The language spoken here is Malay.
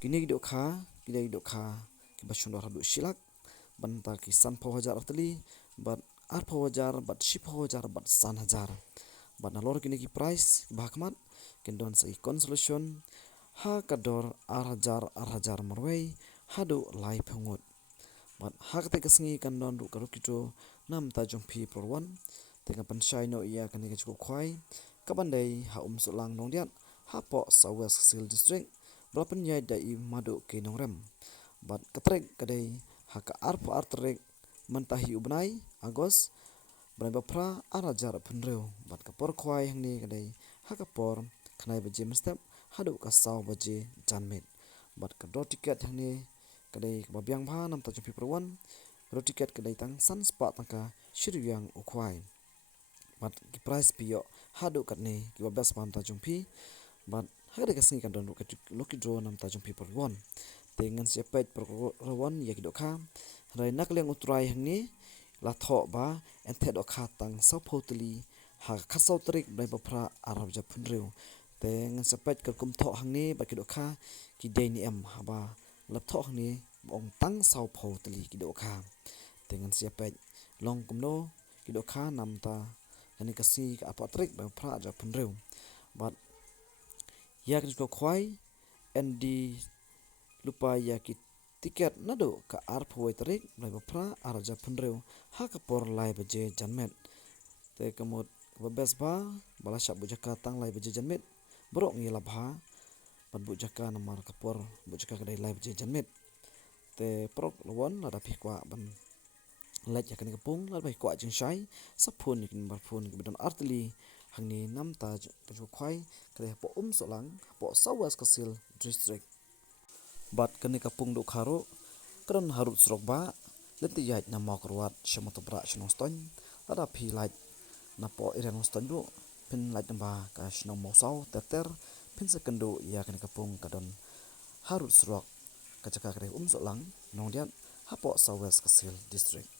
Kini gidok kha ki basundor hadu silak banta ki san phawajar artali bat ar phawajar bat shi phawajar bat san hajar bat nalor kini ki price bahkmat kendon sai consolation ha kador ar hajar marwei hadu lai phungut bat ha kate kasngi kandon ru karukito nam ta jongphi porwan tenga panshai no iya kani ka chuko khwai kabandai ha umsulang nongdian ha po South Sil district brapan yai dai madu ke nongrem bat katrek kadai ha ka arpo artrek mantahi ubnai agos brai bapra arajar phunreu bat kapor khwai hangni kadai ha kapor khnai baje mstep hadu ka saw baje janmet bat ka do ticket hangni kadai babyang bha nam ta jongphi porwan ro ticket kadai tang san spa tangka shiryang ukhwai bat ki price piyo hadu katne ki babas pam ta jongphi bat hade kasngi kan don loki draw nam ta jongphi porwan tengan sepet porwan yaki dokha rai nakleng utrai hangni la tho ba enthe dokha tang saphotli ha khasau trik bai bapra arab ja phunreu tengan sepet ka kum tho hangni ba ki dokha ki deini em haba lap tho hangni ong tang sau photli ki dokha tengan sepet long kumno ki dokha nam ta ani kasi ka apatrik ba phra ja phunreu bat yak ko khwai nd lupa yaki tiket nado ka ar phoi tarik lai bapra araja phunreu ha ka por lai baje janmet te kamut babes ba bala sha bujaka tang lai baje janmet borok ngi labha bat bujaka namar kapor bujaka kadai lai baje janmet te prok lawon ada phikwa ban lai yakani kapung lai bai kwa jingshai saphun kin bar phun ki bidon artli hangni nam ta ju khwai kre po solang po South Sil district bat kani kapung do kharo kran harut srok ba leti yait na mok ruat shamoto bra shnong ston ada phi light na po iren ston do pin light ba ka shnong mo saw ter pin sekendo ya kani kapung kadon harut srok kachaka kre solang nongdian hapo South Sil district